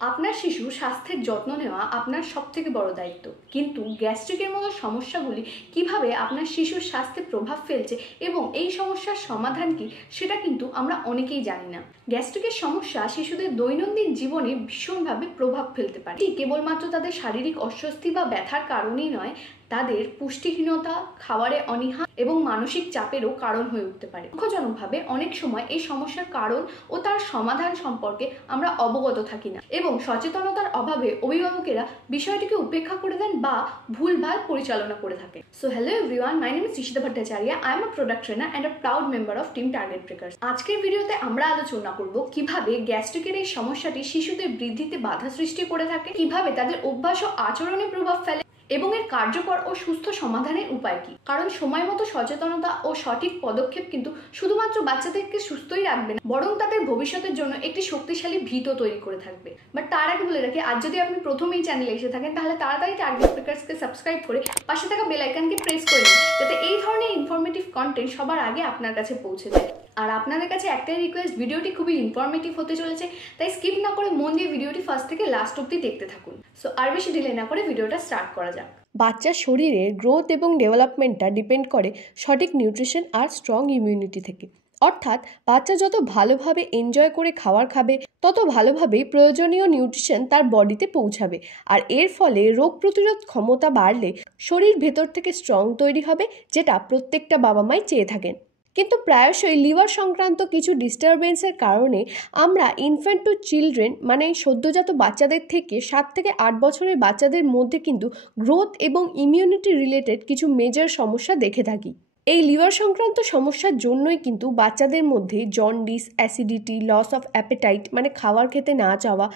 আপনার শিশুর স্বাস্থ্যের যত্ন নেওয়া আপনার সবথেকে বড় দায়িত্ব। কিন্তু গ্যাস্ট্রিকের মতো সমস্যাগুলি কিভাবে আপনার শিশুর স্বাস্থ্যে প্রভাব ফেলছে এবং এই সমস্যার সমাধান কি, সেটা কিন্তু আমরা অনেকেই জানি না। গ্যাস্ট্রিকের সমস্যা শিশুদের দৈনন্দিন জীবনে ভীষণভাবে প্রভাব ফেলতে পারে। এটি কেবলমাত্র তাদের শারীরিক অস্বস্তি বা ব্যথার কারণেই নয়, তাদের পুষ্টিহীনতা, খাবারে অনীহা এবং মানসিক চাপেরও কারণ হয়ে উঠতে পারে। দুঃখজনকভাবে অনেক সময় এই সমস্যার কারণ ও তার সমাধান সম্পর্কে আমরা অবগত থাকি না এবং সচেতনতার অভাবে অভিভাবকেরা বিষয়টিকে উপেক্ষা করে দেন বা ভুলভাল পরিচালনা করে থাকে। So hello everyone, my name is Rishita Bhattacharya. I am a product trainer and a proud member of team target breakers. আজকের ভিডিওতে আমরা আলোচনা করব কিভাবে গ্যাস্ট্রিকের এই সমস্যাটি শিশুদের বৃদ্ধিতে বাধা সৃষ্টি করে থাকে, কিভাবে তাদের অভ্যাস ও আচরণে প্রভাব ফেলে এবং এর কার্যকর ও সুস্থ সমাধানের উপায় কি। কারণ সময় মতো সচেতনতা ও সঠিক পদক্ষেপ কিন্তু শুধুমাত্র বাচ্চাদেরকে সুস্থই রাখবে না, বরং তাদের ভবিষ্যতের জন্য একটি শক্তিশালী ভিত তৈরি করে থাকবে। বাট তার আগে বলে রাখি, আজ যদি আপনি প্রথম এই চ্যানেলে এসে থাকেন তাহলে তাড়াতাড়ি টার্গেট ব্রেকার্সকে সাবস্ক্রাইব করে পাশে থাকা বেল আইকনকে প্রেস করে নিন, যাতে এই ধরনের ইনফরমেটিভ কন্টেন্ট সবার আগে আপনার কাছে পৌঁছে যায়। আর আপনাদের কাছে একটাই রিকোয়েস্ট, ভিডিওটি খুবই ইনফরমেটিভ হতে চলেছে, তাই স্কিপ না করে মন দিয়ে ভিডিওটি ফার্স্ট থেকে লাস্ট অবধি দেখতে থাকুন। সো আর বেশি ডিলে না করে ভিডিওটা স্টার্ট করা যাক। বাচ্চার শরীরের গ্রোথ এবং ডেভেলপমেন্টটা ডিপেন্ড করে সঠিক নিউট্রিশন আর স্ট্রং ইমিউনিটি থেকে। অর্থাৎ বাচ্চা যত ভালোভাবে এনজয় করে খাবার খাবে, তত ভালোভাবেই প্রয়োজনীয় নিউট্রিশন তার বডিতে পৌঁছাবে। আর এর ফলে রোগ প্রতিরোধ ক্ষমতা বাড়লে শরীর ভেতর থেকে স্ট্রং তৈরি হবে, যেটা প্রত্যেকটা বাবা মাই চেয়ে থাকেন। কিন্তু প্রায়শই লিভার সংক্রান্ত কিছু ডিস্টারবেন্সের কারণে আমরা ইনফ্যান্ট টু চিলড্রেন মানে সদ্যজাত বাচ্চাদের থেকে 7 থেকে 8 বছরের বাচ্চাদের মধ্যে কিন্তু গ্রোথ এবং ইমিউনিটি রিলেটেড কিছু মেজর সমস্যা দেখে থাকি। এই লিভার সংক্রান্ত সমস্যার জন্যই কিন্তু বাচ্চাদের মধ্যে jaundice, acidity, loss of appetite মানে খাবার খেতে না চাওয়া,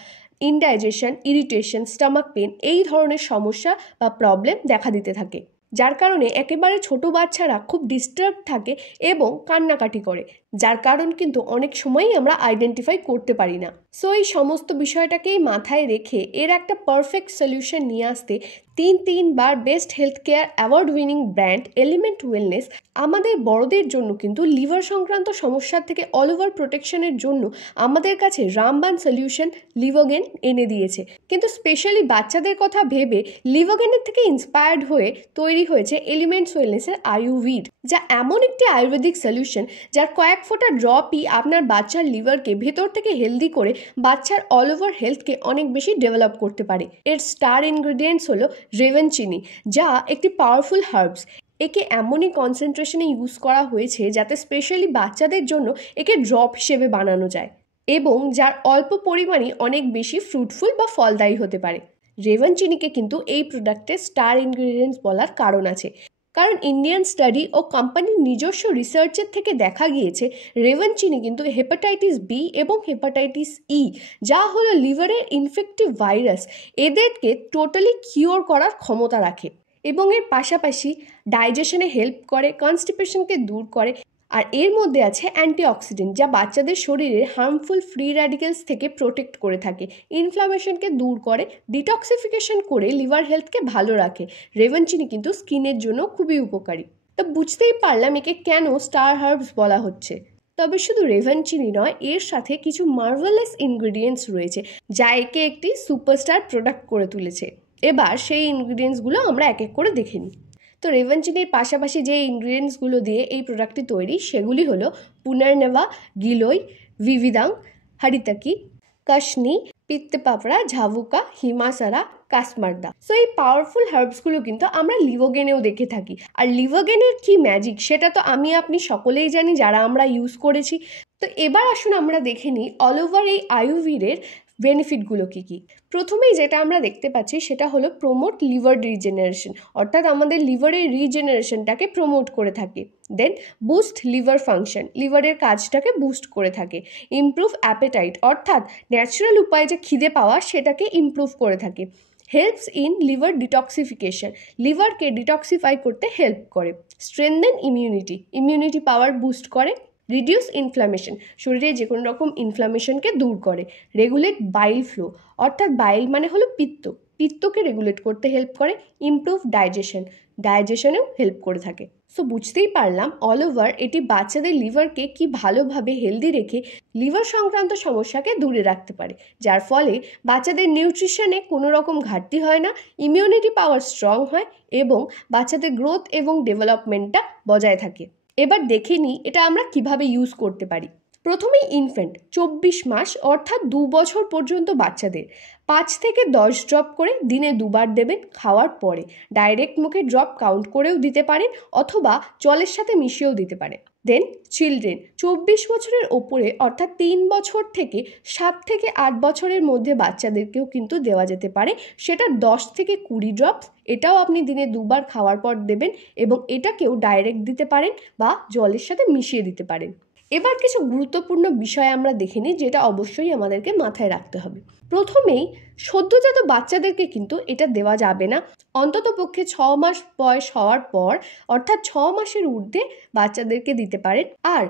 ইনডাইজেশন, ইরিটেশন, স্টমাক পেন এই ধরনের সমস্যা বা প্রবলেম দেখা দিতে থাকে, যার কারণে একেবারে ছোট বাচ্চারা খুব ডিস্টার্ব থাকে এবং কান্নাকাটি করে, যার কারণ কিন্তু অনেক সময়ই আমরা আইডেন্টিফাই করতে পারি না। সো এই সমস্ত বিষয়টাকেই মাথায় রেখে এর একটা পারফেক্ট সলিউশন নিয়ে আসতে তিনবার best health care award winning brand element wellness আমাদের বড়দের জন্য কিন্তু লিভার সংক্রান্ত সমস্যার থেকে অল ওভার প্রোটেকশনের জন্য আমাদের কাছে রামবান সলিউশন লিভোগেন এনে দিয়েছে। কিন্তু স্পেশালি বাচ্চাদের কথা ভেবে লিভোগেনের থেকে ইন্সপায়ার্ড হয়ে তৈরি হয়েছে এলিমেন্টস ওয়েলনেসের আয়ুর্বেদ, যা এমন একটি আয়ুর্বেদিক সলিউশন যার কয়েক ফোঁটা ড্রপই আপনার বাচ্চার লিভারকে ভেতর থেকে হেলদি করে বাচ্চার অল ওভার হেলথকে অনেক বেশি ডেভেলপ করতে পারে। এর স্টার ইনগ্রেডিয়েন্টস হলো রেভেন চিনি, যা একটি পাওয়ারফুল হার্বস। একে এমনই কনসেন্ট্রেশনে ইউজ করা হয়েছে যাতে স্পেশালি বাচ্চাদের জন্য একে ড্রপ হিসেবে বানানো যায় এবং যার অল্প পরিমাণে অনেক বেশি ফ্রুটফুল বা ফলদায়ী হতে পারে। রেভেন চিনিকে কিন্তু এই প্রোডাক্টের স্টার ইনগ্রেডিয়েন্টস বলার কারণ আছে, কারণ ইন্ডিয়ান স্টাডি ও কোম্পানির নিজস্ব রিসার্চের থেকে দেখা গিয়েছে রেভেন চিনি কিন্তু হেপাটাইটিস বি এবং হেপাটাইটিস ই, যা হলো লিভারের ইনফেক্টিভ ভাইরাস, এদেরকে টোটালি কিওর করার ক্ষমতা রাখে এবং এর পাশাপাশি ডাইজেশনে হেল্প করে, কনস্টিপেশনকে দূর করে। আর এর মধ্যে আছে অ্যান্টিঅক্সিডেন্ট, যা বাচ্চাদের শরীরে হার্মফুল ফ্রি র্যাডিক্যালস থেকে প্রোটেক্ট করে থাকে, ইনফ্লামেশনকে দূর করে, ডিটক্সিফিকেশন করে লিভার হেলথকে ভালো রাখে। রেভেন চিনি কিন্তু স্কিনের জন্য খুবই উপকারী। তো বুঝতেই পারলাম একে কেন স্টার হার্বস বলা হচ্ছে। তবে শুধু রেভেন চিনি নয়, এর সাথে কিছু মার্ভেলাস ইনগ্রেডিয়েন্টস রয়েছে যা একে একটি সুপারস্টার প্রোডাক্ট করে তুলেছে। এবার সেই ইনগ্রেডিয়েন্টসগুলো আমরা এক এক করে দেখে নিই। তো রেভেন চিনির পাশাপাশি যে ইনগ্রিডিয়েন্টসগুলো দিয়ে এই প্রোডাক্টটি তৈরি সেগুলি হলো পুনারনেভা, গিলোই, ভিভিদাং, হারিতাকি, কাশনি, পিত্তে পাপড়া, ঝাভুকা, হিমাসারা, কাসমারদা। সো এই পাওয়ারফুল হার্বসগুলো কিন্তু আমরা লিভোগেনেও দেখে থাকি। আর লিভোগেনের কি ম্যাজিক সেটা তো আমি আপনি সকলেই জানি যারা আমরা ইউজ করেছি। তো এবার আসুন আমরা দেখে নিই অল ওভার এই আয়ুর্বেদের বেনিফিটগুলো কী কী। প্রথমেই যেটা আমরা দেখতে পাচ্ছি সেটা হলো প্রমোট লিভার রিজেনারেশন, অর্থাৎ আমাদের লিভারের রিজেনারেশনটাকে প্রমোট করে থাকে। দেন বুস্ট লিভার ফাংশন, লিভারের কাজটাকে বুস্ট করে থাকে। ইমপ্রুভ অ্যাপেটাইট, অর্থাৎ ন্যাচারাল উপায়ে যে খিদে পাওয়া সেটাকে ইমপ্রুভ করে থাকে। হেল্পস ইন লিভার ডিটক্সিফিকেশন, লিভারকে ডিটক্সিফাই করতে হেল্প করে। Strengthen immunity, immunity power boost করে। রিডিউস ইনফ্লামেশন, শরীরে যে কোনো রকম ইনফ্লামেশনকে দূর করে। রেগুলেট বাইল ফ্লো, অর্থাৎ বাইল মানে হলো পিত্ত, পিত্তকে রেগুলেট করতে হেল্প করে। ইমপ্রুভ ডাইজেশন, ডাইজেশনেও হেল্প করে থাকে। সো বুঝতেই পারলাম অল ওভার এটি বাচ্চাদের লিভারকে কি ভালোভাবে হেলদি রেখে লিভার সংক্রান্ত সমস্যাকে দূরে রাখতে পারে, যার ফলে বাচ্চাদের নিউট্রিশনে কোনো রকম ঘাটতি হয় না, ইমিউনিটি পাওয়ার স্ট্রং হয় এবং বাচ্চাদের গ্রোথ এবং ডেভেলপমেন্টটা বজায় থাকে। এবার দেখে নিই এটা আমরা কিভাবে ইউজ করতে পারি। প্রথমেই ইনফ্যান্ট 24 মাস অর্থাৎ 2 বছর পর্যন্ত বাচ্চাদের 5 থেকে 10 ড্রপ করে দিনে 2বার দেবেন খাওয়ার পরে। ডাইরেক্ট মুখে ড্রপ কাউন্ট করেও দিতে পারেন অথবা জলের সাথে মিশিয়েও দিতে পারেন। দেন চিলড্রেন 24 বছরের ওপরে অর্থাৎ 3 বছর থেকে 7 থেকে 8 বছরের মধ্যে বাচ্চাদেরকেও কিন্তু দেওয়া যেতে পারে, সেটা 10 থেকে 20 ড্রপস। এটাও আপনি দিনে 2বার খাওয়ার পর দেবেন এবং এটাকেও ডাইরেক্ট দিতে পারেন বা জলের সাথে মিশিয়ে দিতে পারেন। এবার কিছু গুরুত্বপূর্ণ বিষয় আমরা দেখে নিই যেটা অবশ্যই আমাদেরকে মাথায় রাখতে হবে। প্রথমেই সদ্যজাত বাচ্চাদেরকে কিন্তু এটা দেওয়া যাবে না, অন্ততপক্ষে 6 মাস বয়স হওয়ার পর অর্থাৎ 6 মাসের ঊর্ধ্বে বাচ্চাদেরকে দিতে পারেন। আর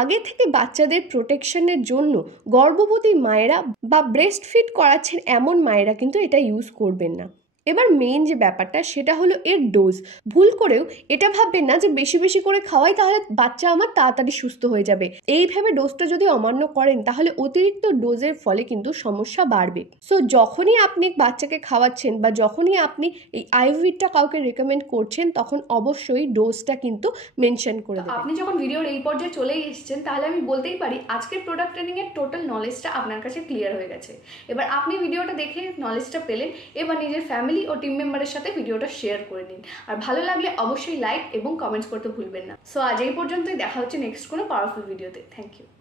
আগে থেকে বাচ্চাদের প্রোটেকশনের জন্য গর্ভবতী মায়েরা বা ব্রেস্ট ফিড করাচ্ছেন এমন মায়েরা কিন্তু এটা ইউজ করবেন না। এবার মেইন যে ব্যাপারটা সেটা হলো এর ডোজ। ভুল করেও এটা ভাববেন না যে বেশি বেশি করে খাওয়াই তাহলে বাচ্চা আমার তাড়াতাড়ি সুস্থ হয়ে যাবে। এইভাবে ডোজটা যদি অমান্য করেন তাহলে অতিরিক্ত ডোজের ফলে কিন্তু সমস্যা বাড়বে। সো যখনই আপনি বাচ্চাকে খাওয়াচ্ছেন বা যখনই আপনি এই আইভিটা কাউকে রেকমেন্ড করছেন তখন অবশ্যই ডোজটা কিন্তু মেনশন করে দেবেন। আপনি যখন ভিডিওর এই পর্যায়ে চলেই এসেছেন তাহলে আমি বলতেই পারি আজকের প্রোডাক্ট ট্রেনিং এর টোটাল নলেজটা আপনার কাছে ক্লিয়ার হয়ে গেছে। এবার আপনি ভিডিওটা দেখে নলেজটা পেলেন, এবার নিজের ফ্যামিলি ও টিম মেম্বারের সাথে ভিডিওটা শেয়ার করে নিন। আর ভালো লাগলে অবশ্যই লাইক এবং কমেন্টস করতে ভুলবেন না। সো আজ এই পর্যন্তই, দেখা হচ্ছে নেক্সট কোনো পাওয়ারফুল ভিডিওতে। Thank you.